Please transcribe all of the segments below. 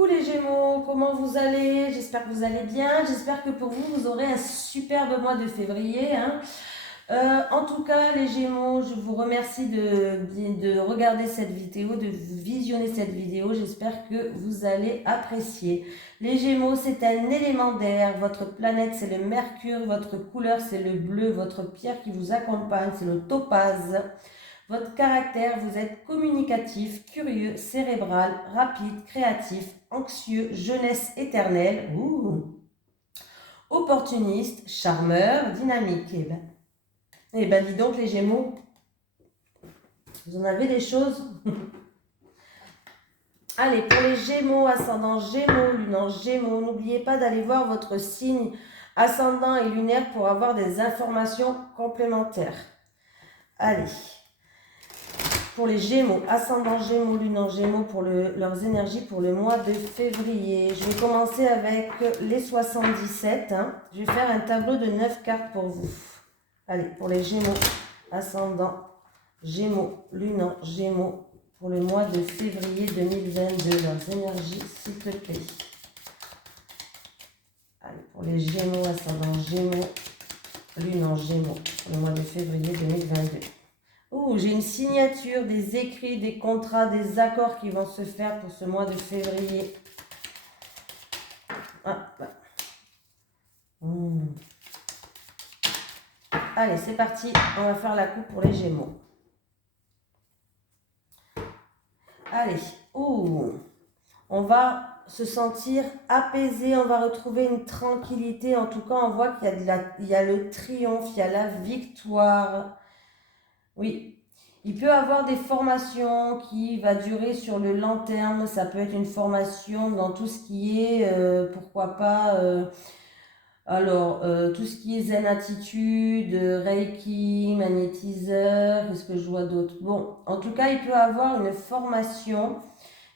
Coucou les Gémeaux, comment vous allez? J'espère que vous allez bien. J'espère que pour vous, vous aurez un superbe mois de février, hein. En tout cas, les Gémeaux, je vous remercie de regarder cette vidéo, de visionner cette vidéo. J'espère que vous allez apprécier. Les Gémeaux, c'est un élément d'air. Votre planète, c'est le Mercure. Votre couleur, c'est le bleu. Votre pierre qui vous accompagne, c'est le topaz. Votre caractère, vous êtes communicatif, curieux, cérébral, rapide, créatif, anxieux, jeunesse éternelle, opportuniste, charmeur, dynamique. Eh ben, dis donc les Gémeaux, vous en avez des choses. Allez, pour les Gémeaux, ascendant Gémeaux, lune en Gémeaux, n'oubliez pas d'aller voir votre signe ascendant et lunaire pour avoir des informations complémentaires. Allez. Pour les Gémeaux, ascendant Gémeaux, lune en Gémeaux, pour leurs énergies pour le mois de février. Je vais commencer avec les 77. Je vais faire un tableau de 9 cartes pour vous. Allez, pour les Gémeaux, ascendant Gémeaux, lune en Gémeaux, pour le mois de février 2022. Leurs énergies, s'il te plaît. Allez, pour les Gémeaux, ascendant Gémeaux, lune en Gémeaux, pour le mois de février 2022. Oh, j'ai une signature, des écrits, des contrats, des accords qui vont se faire pour ce mois de février. Ah, là. Allez, c'est parti. On va faire la coupe pour les Gémeaux. Allez. Oh, on va se sentir apaisé. On va retrouver une tranquillité. En tout cas, on voit qu'il y a le triomphe, il y a la victoire. Oui. Il peut avoir des formations qui va durer sur le long terme. Ça peut être une formation dans tout ce qui est, pourquoi pas, tout ce qui est zen attitude, reiki, magnétiseur, qu'est-ce que je vois d'autre? Bon, en tout cas, il peut avoir une formation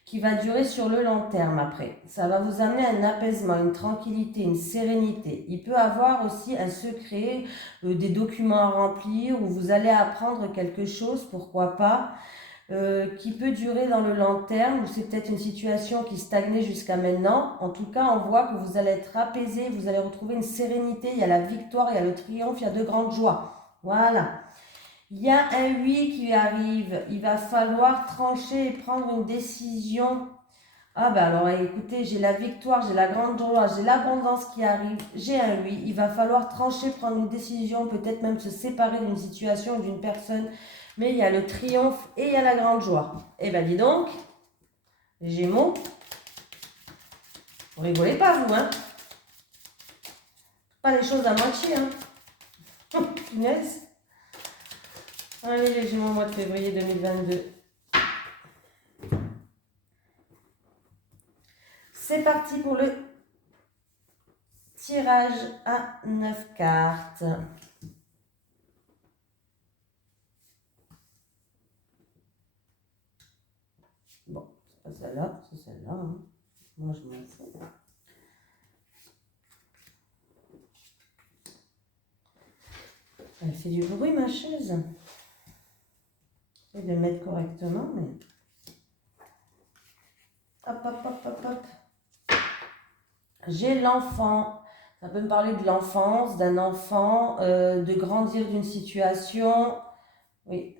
qui va durer sur le long terme après. Ça va vous amener un apaisement, une tranquillité, une sérénité. Il peut avoir aussi un secret, des documents à remplir où vous allez apprendre quelque chose, pourquoi pas, qui peut durer dans le long terme, ou c'est peut-être une situation qui stagnait jusqu'à maintenant. En tout cas, on voit que vous allez être apaisé, vous allez retrouver une sérénité, il y a la victoire, il y a le triomphe, il y a de grandes joies. Voilà. Il y a un oui qui arrive, il va falloir trancher et prendre une décision. Ah ben alors écoutez, j'ai la victoire, j'ai la grande joie, j'ai l'abondance qui arrive, j'ai un oui. Il va falloir trancher, prendre une décision, peut-être même se séparer d'une situation ou d'une personne. Mais il y a le triomphe et il y a la grande joie. Eh ben dis donc, les Gémeaux, vous rigolez pas vous, hein? Pas les choses à moitié, hein? Punaise. Allez les Gémeaux, mois de février 2022. C'est parti pour le tirage à 9 cartes. Bon, c'est pas celle-là, c'est celle-là. Hein. Moi, je m'en fous. Elle fait du bruit, ma chaise. J'essaie de le mettre correctement, mais... Hop, hop, hop, hop, hop. J'ai l'enfant. Ça peut me parler de l'enfance, d'un enfant, de grandir d'une situation. Oui.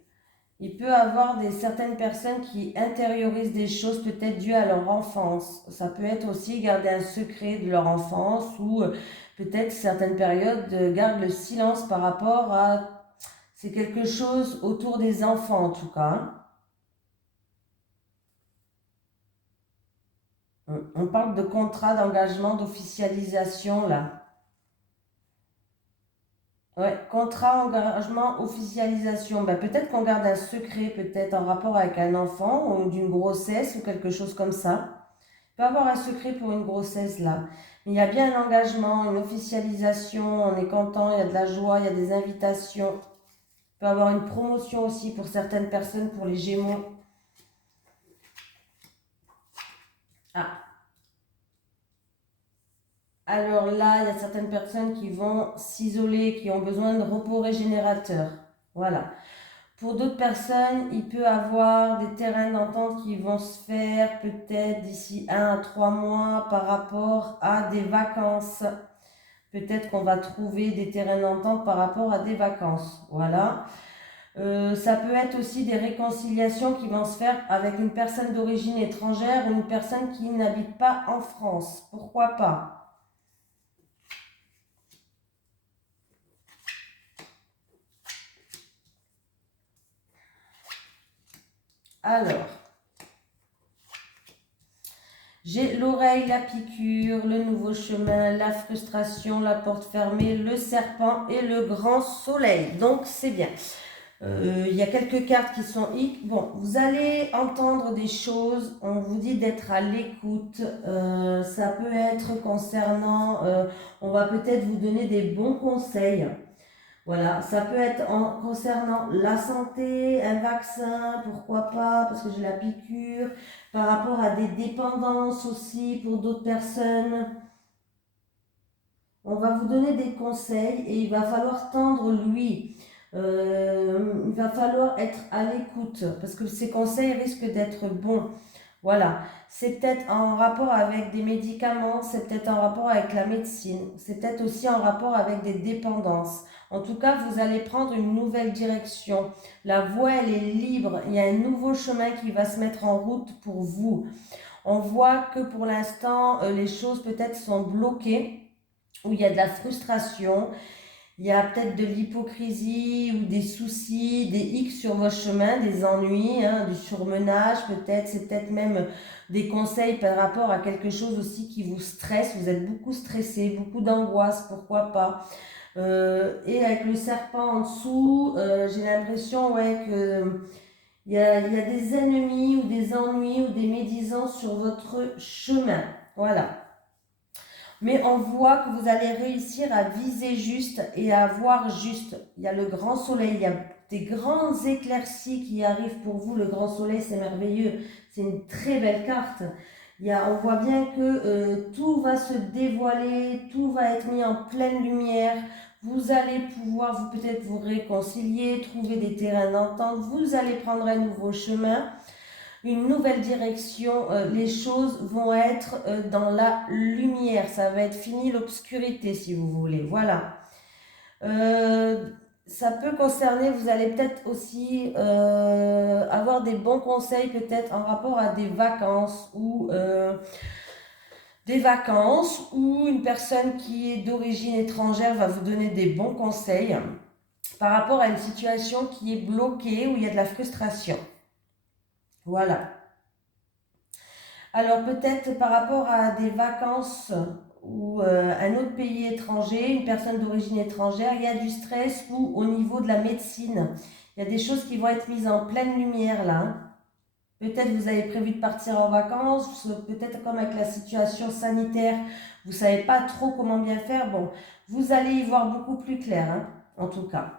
Il peut y avoir certaines personnes qui intériorisent des choses peut-être dues à leur enfance. Ça peut être aussi garder un secret de leur enfance ou peut-être certaines périodes gardent le silence par rapport à... C'est quelque chose autour des enfants en tout cas. On parle de contrat d'engagement, d'officialisation là. Ouais, contrat, engagement, officialisation. Ben, peut-être qu'on garde un secret, peut-être en rapport avec un enfant ou d'une grossesse ou quelque chose comme ça. Il peut y avoir un secret pour une grossesse là. Mais il y a bien un engagement, une officialisation, on est content, il y a de la joie, il y a des invitations. Il peut y avoir une promotion aussi pour certaines personnes, pour les Gémeaux. Ah. Alors là, il y a certaines personnes qui vont s'isoler, qui ont besoin de repos régénérateur. Voilà. Pour d'autres personnes, il peut avoir des terrains d'entente qui vont se faire peut-être d'ici 1 à 3 mois par rapport à des vacances. Peut-être qu'on va trouver des terrains d'entente par rapport à des vacances. Voilà. Ça peut être aussi des réconciliations qui vont se faire avec une personne d'origine étrangère ou une personne qui n'habite pas en France. Pourquoi pas? Alors, j'ai l'oreille, la piqûre, le nouveau chemin, la frustration, la porte fermée, le serpent et le grand soleil. Donc, c'est bien. Il y a quelques cartes qui sont hic. Bon, vous allez entendre des choses. On vous dit d'être à l'écoute. Ça peut être concernant... on va peut-être vous donner des bons conseils. Voilà, ça peut être concernant la santé, un vaccin, pourquoi pas, parce que j'ai la piqûre, par rapport à des dépendances aussi pour d'autres personnes. On va vous donner des conseils et il va falloir tendre lui. Il va falloir être à l'écoute parce que ces conseils risquent d'être bons. Voilà, c'est peut-être en rapport avec des médicaments, c'est peut-être en rapport avec la médecine, c'est peut-être aussi en rapport avec des dépendances. En tout cas, vous allez prendre une nouvelle direction. La voie, elle est libre. Il y a un nouveau chemin qui va se mettre en route pour vous. On voit que pour l'instant, les choses peut-être sont bloquées, où il y a de la frustration. Il y a peut-être de l'hypocrisie ou des soucis, des X sur vos chemins, des ennuis, hein, du surmenage peut-être. C'est peut-être même des conseils par rapport à quelque chose aussi qui vous stresse. Vous êtes beaucoup stressé, beaucoup d'angoisse, pourquoi pas. Et avec le serpent en dessous, j'ai l'impression que il y a des ennemis ou des ennuis ou des médisances sur votre chemin. Voilà. Mais on voit que vous allez réussir à viser juste et à voir juste. Il y a le grand soleil, il y a des grandes éclaircies qui arrivent pour vous. Le grand soleil, c'est merveilleux. C'est une très belle carte. On voit bien que tout va se dévoiler, tout va être mis en pleine lumière. Vous allez pouvoir peut-être vous réconcilier, trouver des terrains d'entente. Vous allez prendre un nouveau chemin, une nouvelle direction. Les choses vont être dans la lumière. Ça va être fini l'obscurité si vous voulez. Voilà. Ça peut concerner, vous allez peut-être aussi avoir des bons conseils peut-être en rapport à des vacances ou une personne qui est d'origine étrangère va vous donner des bons conseils par rapport à une situation qui est bloquée, où il y a de la frustration. Voilà. Alors peut-être par rapport à des vacances ou un autre pays étranger, une personne d'origine étrangère, il y a du stress ou au niveau de la médecine. Il y a des choses qui vont être mises en pleine lumière là, hein. Peut-être vous avez prévu de partir en vacances, peut-être comme avec la situation sanitaire, vous ne savez pas trop comment bien faire. Bon, vous allez y voir beaucoup plus clair, hein, en tout cas.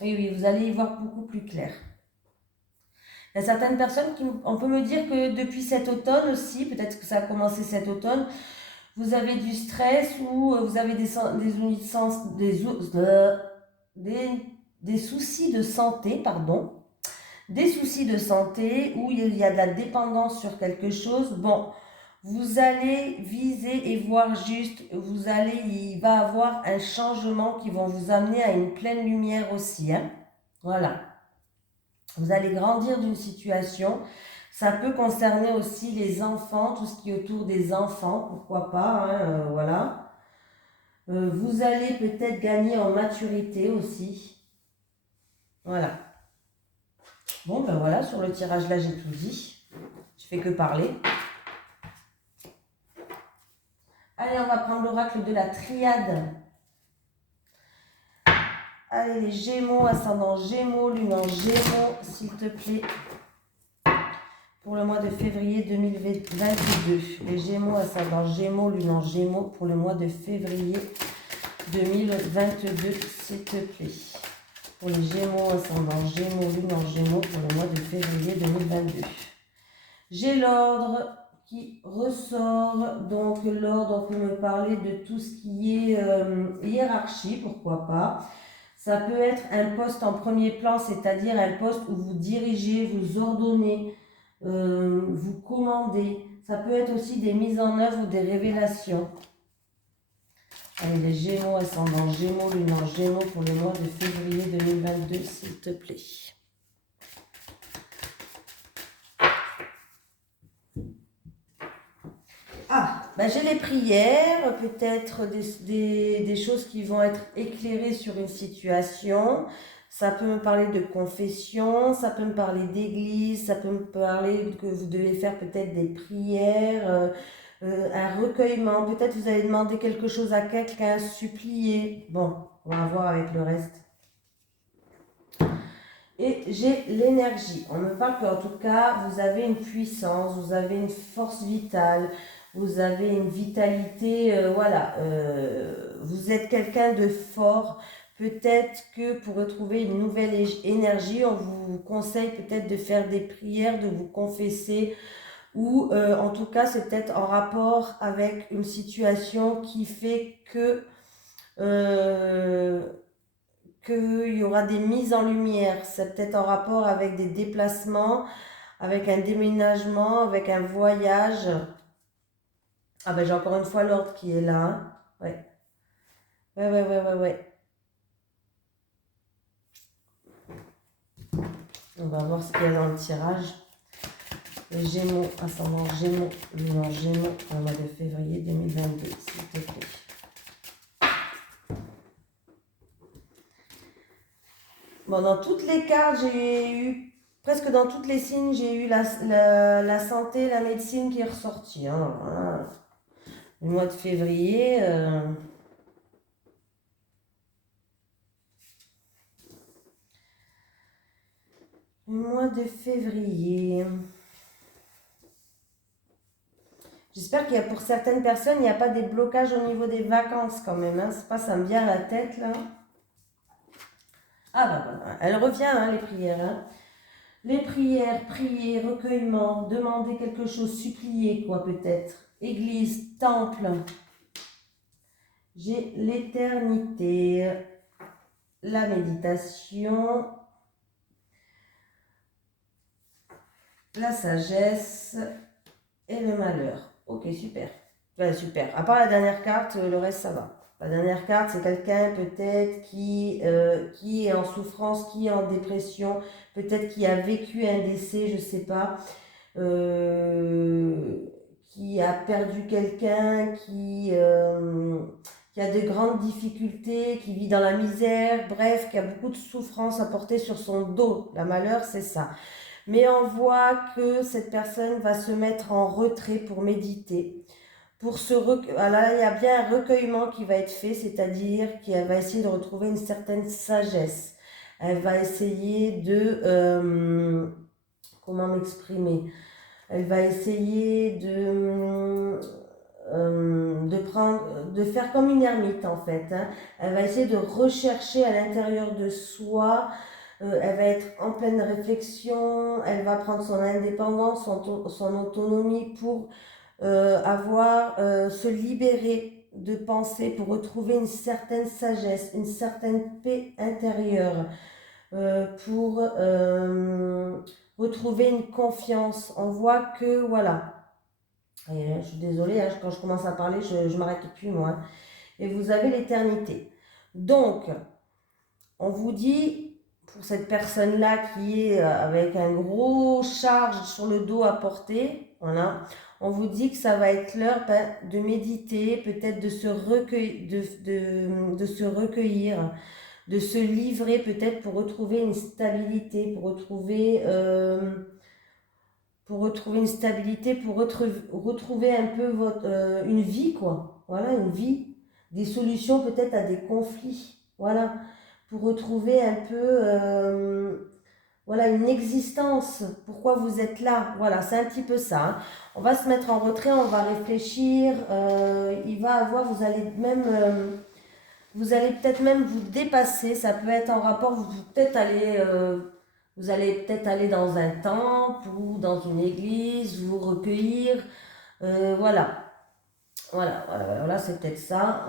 Oui, vous allez y voir beaucoup plus clair. Il y a certaines personnes on peut me dire que depuis cet automne aussi, peut-être que ça a commencé cet automne, vous avez du stress ou vous avez des soucis de santé, pardon. Des soucis de santé où il y a de la dépendance sur quelque chose. Bon, vous allez viser et voir juste, il va avoir un changement qui va vous amener à une pleine lumière aussi, hein. Voilà. Vous allez grandir d'une situation. Ça peut concerner aussi les enfants, tout ce qui est autour des enfants, pourquoi pas, hein, voilà. Vous allez peut-être gagner en maturité aussi. Voilà. Bon, ben voilà, sur le tirage là, j'ai tout dit. Je fais que parler. Allez, on va prendre l'oracle de la triade. Allez, les Gémeaux, ascendant Gémeaux, lune en Gémeaux, s'il te plaît. Pour le mois de février 2022. Les Gémeaux, ascendant Gémeaux, lune en Gémeaux, pour le mois de février 2022, s'il te plaît. Pour les Gémeaux, ascendant Gémeaux, lune en Gémeaux, pour le mois de février 2022. J'ai l'ordre qui ressort. Donc l'ordre, on peut me parler de tout ce qui est hiérarchie, pourquoi pas. Ça peut être un poste en premier plan, c'est-à-dire un poste où vous dirigez, vous ordonnez, vous commandez. Ça peut être aussi des mises en œuvre ou des révélations. Allez, les Gémeaux, ascendant Gémeaux, lune en Gémeaux pour le mois de février 2022, s'il te plaît. Ah, ben j'ai les prières, peut-être des choses qui vont être éclairées sur une situation. Ça peut me parler de confession, ça peut me parler d'église, ça peut me parler que vous devez faire peut-être des prières, un recueillement. Peut-être vous allez demander quelque chose à quelqu'un, supplier. Bon, on va voir avec le reste. Et j'ai l'énergie. On me parle qu'en tout cas, vous avez une puissance, vous avez une force vitale, vous avez une vitalité, voilà. Vous êtes quelqu'un de fort. Peut-être que pour retrouver une nouvelle énergie, on vous conseille peut-être de faire des prières, de vous confesser, ou en tout cas, c'est peut-être en rapport avec une situation qui fait que qu'il y aura des mises en lumière. C'est peut-être en rapport avec des déplacements, avec un déménagement, avec un voyage. Ah ben j'ai encore une fois l'ordre qui est là. Hein. Ouais. Ouais. On va voir ce qu'il y a dans le tirage. Les Gémeaux, ascendant Gémeaux, lune en Gémeaux, au mois de février 2022, s'il te plaît. Bon, dans toutes les cartes, j'ai eu, presque dans toutes les signes, j'ai eu la santé, la médecine qui est ressortie. Hein, voilà. Le mois de février, le mois de février. J'espère qu'il y a pour certaines personnes, il n'y a pas des blocages au niveau des vacances quand même. Hein. C'est pas, ça me vient à la tête là. Ah bah voilà, elle revient, hein, les prières. Hein. Les prières, prier, recueillement, demander quelque chose, supplier quoi peut-être. Église, temple. J'ai l'éternité, la méditation, la sagesse et le malheur. Ok, super. Ouais, super. À part la dernière carte, le reste ça va. La dernière carte, c'est quelqu'un peut-être qui est en souffrance, qui est en dépression, peut-être qui a vécu un décès, je sais pas, qui a perdu quelqu'un, qui a de grandes difficultés, qui vit dans la misère, bref, qui a beaucoup de souffrance à porter sur son dos. La malheur, c'est ça. Mais on voit que cette personne va se mettre en retrait pour méditer. Là, il y a bien un recueillement qui va être fait, c'est-à-dire qu'elle va essayer de retrouver une certaine sagesse. Elle va essayer comment m'exprimer? Elle va essayer de faire comme une ermite en fait. Hein. Elle va essayer de rechercher à l'intérieur de soi. Elle va être en pleine réflexion. Elle va prendre son indépendance, son autonomie pour se libérer de pensée, pour retrouver une certaine sagesse, une certaine paix intérieure, pour retrouver une confiance. On voit que, voilà, et je suis désolée, hein, quand je commence à parler, je ne m'arrête plus, moi. Hein. Et vous avez l'éternité. Donc, on vous dit, pour cette personne-là qui est avec un gros charge sur le dos à porter, voilà, on vous dit que ça va être l'heure de méditer, peut-être de se recueillir, de se livrer peut-être pour retrouver une stabilité, pour retrouver une stabilité, pour retrouver un peu une vie, quoi. Voilà, une vie, des solutions peut-être à des conflits. Voilà, pour retrouver un peu voilà, une existence, pourquoi vous êtes là. Voilà, c'est un petit peu ça. Hein. On va se mettre en retrait, on va réfléchir. Il va avoir, vous allez peut-être même vous dépasser. Ça peut être en rapport, vous allez peut-être aller dans un temple ou dans une église, vous recueillir. Voilà. Voilà, voilà, c'est peut-être ça.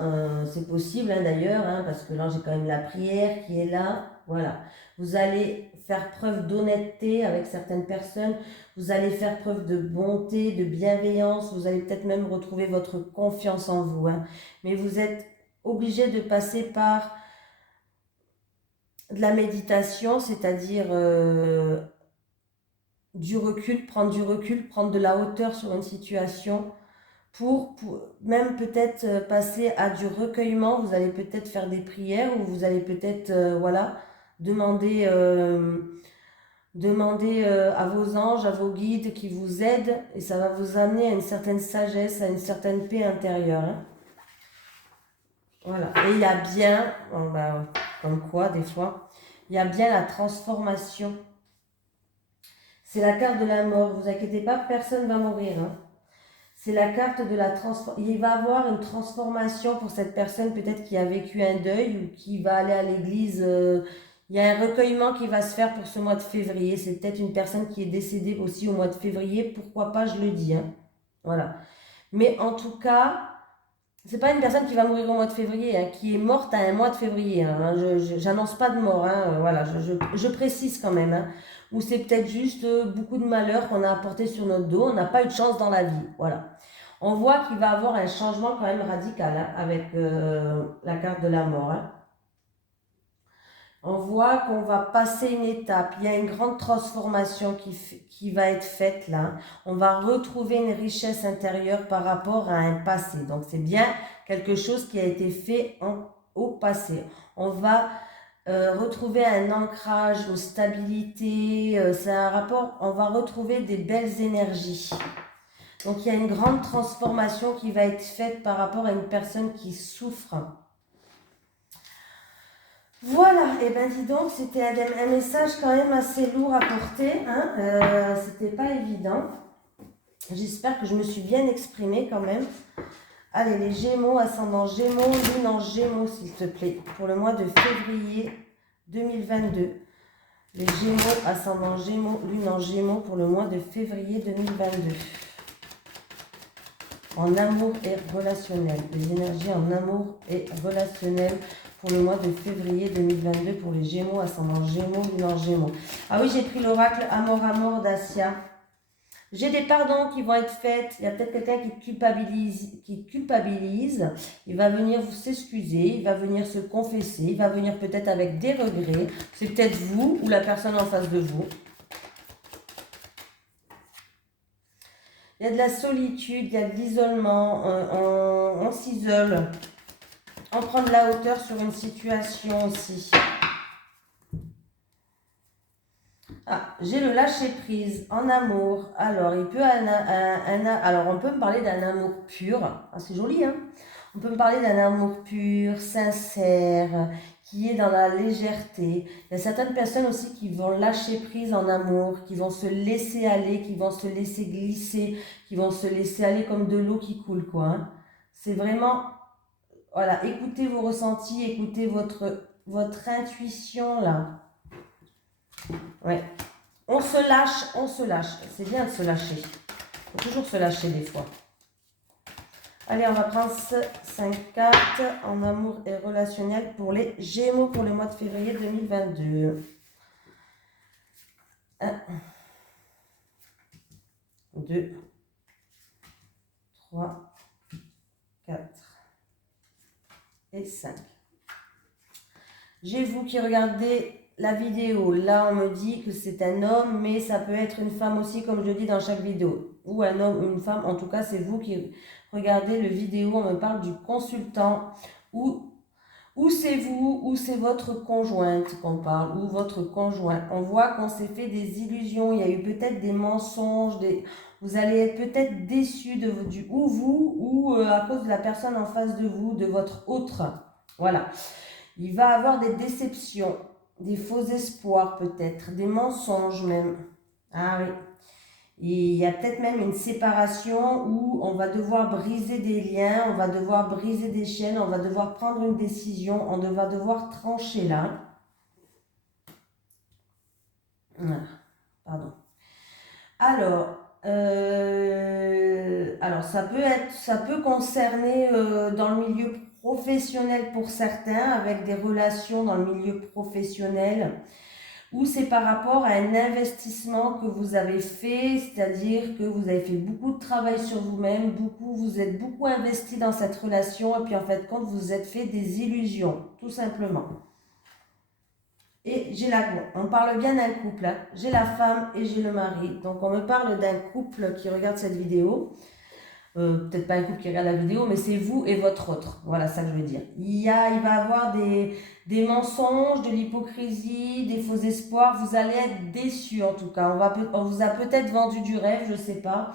C'est possible hein, d'ailleurs, hein, parce que là j'ai quand même la prière qui est là. Voilà. Vous allez faire preuve d'honnêteté avec certaines personnes. Vous allez faire preuve de bonté, de bienveillance. Vous allez peut-être même retrouver votre confiance en vous. Hein. Mais vous êtes obligé de passer par de la méditation, c'est-à-dire du recul, prendre de la hauteur sur une situation pour même peut-être passer à du recueillement. Vous allez peut-être faire des prières ou vous allez peut-être voilà, demander, à vos anges, à vos guides qui vous aident et ça va vous amener à une certaine sagesse, à une certaine paix intérieure. Hein. Voilà. Et il y a bien, bon, bah, comme quoi des fois, il y a bien la transformation. C'est la carte de la mort. Vous inquiétez pas, personne ne va mourir. Hein. C'est la carte de la transformation. Il va y avoir une transformation pour cette personne peut-être qui a vécu un deuil ou qui va aller à l'église. Il y a un recueillement qui va se faire pour ce mois de février. C'est peut-être une personne qui est décédée aussi au mois de février. Pourquoi pas, je le dis. Hein. Voilà. Mais en tout cas, c'est pas une personne qui va mourir au mois de février, hein, qui est morte à un mois de février. Hein. Je n'annonce pas de mort, hein, voilà, je précise quand même. Hein. Ou c'est peut-être juste beaucoup de malheur qu'on a apporté sur notre dos. On n'a pas eu de chance dans la vie. Voilà. On voit qu'il va y avoir un changement quand même radical hein, avec la carte de la mort. Hein. On voit qu'on va passer une étape. Il y a une grande transformation qui va être faite là. On va retrouver une richesse intérieure par rapport à un passé. Donc c'est bien quelque chose qui a été fait au passé. On va retrouver un ancrage, une stabilité. C'est un rapport. On va retrouver des belles énergies. Donc il y a une grande transformation qui va être faite par rapport à une personne qui souffre. Voilà, et ben dis donc, c'était un message quand même assez lourd à porter, hein, c'était pas évident. J'espère que je me suis bien exprimée quand même. Allez, les Gémeaux, ascendant Gémeaux, lune en Gémeaux s'il te plaît, pour le mois de février 2022. Les Gémeaux, ascendant Gémeaux, lune en Gémeaux pour le mois de février 2022. En amour et relationnel, les énergies en amour et relationnel pour le mois de février 2022 pour les Gémeaux, ascendant Gémeaux, lune en Gémeaux. Ah oui, j'ai pris l'oracle Amor d'Asia. J'ai des pardons qui vont être faits. Il y a peut-être quelqu'un qui culpabilise. Il va venir s'excuser, il va venir se confesser, il va venir peut-être avec des regrets. C'est peut-être vous ou la personne en face de vous. Il y a de la solitude, il y a de l'isolement, on s'isole. On prend de la hauteur sur une situation aussi. Ah, j'ai le lâcher prise en amour. Alors, alors on peut me parler d'un amour pur. Ah, c'est joli, hein? On peut me parler d'un amour pur, sincère, qui est dans la légèreté. Il y a certaines personnes aussi qui vont lâcher prise en amour, qui vont se laisser aller, qui vont se laisser glisser, qui vont se laisser aller comme de l'eau qui coule, quoi. Hein. C'est vraiment, voilà, écoutez vos ressentis, écoutez votre intuition, là. Ouais. On se lâche. C'est bien de se lâcher. Il faut toujours se lâcher des fois. Allez, on va prendre 5 cartes en amour et relationnel pour les Gémeaux pour le mois de février 2022. 1, 2, 3, 4 et 5. J'ai vous qui regardez la vidéo. Là, on me dit que c'est un homme, mais ça peut être une femme aussi, comme je dis dans chaque vidéo. Ou un homme ou une femme. En tout cas, c'est vous qui regardez le vidéo. On me parle du consultant. Ou c'est vous, ou c'est votre conjointe qu'on parle, ou votre conjoint. On voit qu'on s'est fait des illusions. Il y a eu peut-être des mensonges. Vous allez être peut-être déçu ou vous, ou à cause de la personne en face de vous, de votre autre. Voilà. Il va avoir des déceptions, des faux espoirs peut-être, des mensonges même. Ah oui. Et il y a peut-être même une séparation où on va devoir briser des liens, on va devoir briser des chaînes, on va devoir prendre une décision, on va devoir trancher là. Voilà. Pardon. Alors, Alors ça peut concerner dans le milieu professionnel pour certains, avec des relations dans le milieu professionnel, ou c'est par rapport à un investissement que vous avez fait, c'est-à-dire que vous avez fait beaucoup de travail sur vous-même, vous êtes beaucoup investi dans cette relation, et puis en fait, quand vous vous êtes fait des illusions, tout simplement. Et on parle bien d'un couple, hein. J'ai la femme et j'ai le mari. Donc on me parle d'un couple qui regarde cette vidéo. Peut-être pas un couple qui regarde la vidéo, mais c'est vous et votre autre. Voilà ça que je veux dire. Il va avoir des mensonges, de l'hypocrisie, des faux espoirs. Vous allez être déçus en tout cas. On vous a peut-être vendu du rêve, je ne sais pas.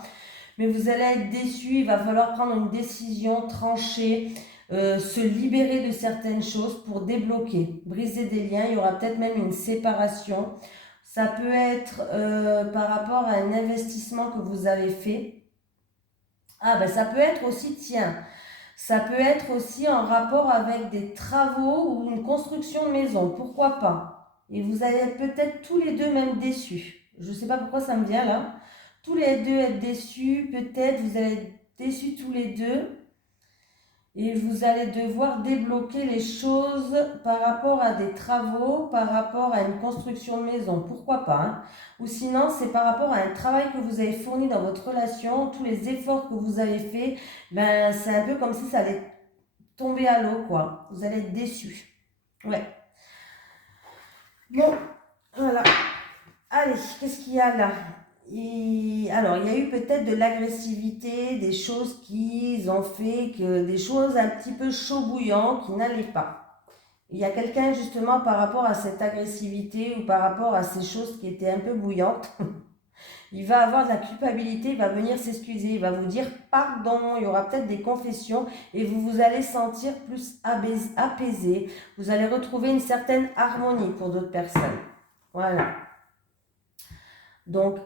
Mais vous allez être déçus. Il va falloir prendre une décision tranchée. Se libérer de certaines choses pour débloquer, briser des liens. Il y aura peut-être même une séparation. Ça peut être par rapport à un investissement que vous avez fait. Ah ben ça peut être aussi, tiens, ça peut être aussi en rapport avec des travaux ou une construction de maison, pourquoi pas. Et vous allez peut-être tous les deux même déçus. Je ne sais pas pourquoi ça me vient là. Tous les deux être déçus, peut-être vous allez être déçus tous les deux. Et vous allez devoir débloquer les choses par rapport à des travaux, par rapport à une construction de maison, pourquoi pas, hein. Ou sinon, c'est par rapport à un travail que vous avez fourni dans votre relation, tous les efforts que vous avez faits, ben, c'est un peu comme si ça allait tomber à l'eau, quoi. Vous allez être déçus. Ouais. Bon, voilà. Allez, qu'est-ce qu'il y a là? Alors, il y a eu peut-être de l'agressivité, des choses qui ont fait que des choses un petit peu chaud bouillant qui n'allaient pas. Il y a quelqu'un justement par rapport à cette agressivité ou par rapport à ces choses qui étaient un peu bouillantes, il va avoir de la culpabilité, il va venir s'excuser, il va vous dire pardon, il y aura peut-être des confessions et vous allez sentir plus apaisé, vous allez retrouver une certaine harmonie pour d'autres personnes. Voilà. Donc,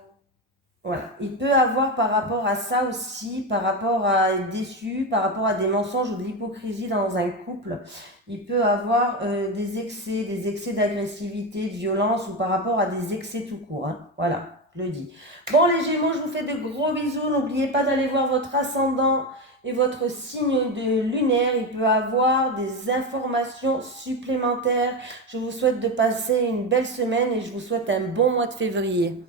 voilà. Il peut avoir par rapport à ça aussi, par rapport à être déçu, par rapport à des mensonges ou de l'hypocrisie dans un couple, il peut avoir des excès d'agressivité, de violence ou par rapport à des excès tout court, hein. Voilà, je le dis. Bon les Gémeaux, je vous fais de gros bisous. N'oubliez pas d'aller voir votre ascendant et votre signe de lunaire. Il peut avoir des informations supplémentaires. Je vous souhaite de passer une belle semaine et je vous souhaite un bon mois de février.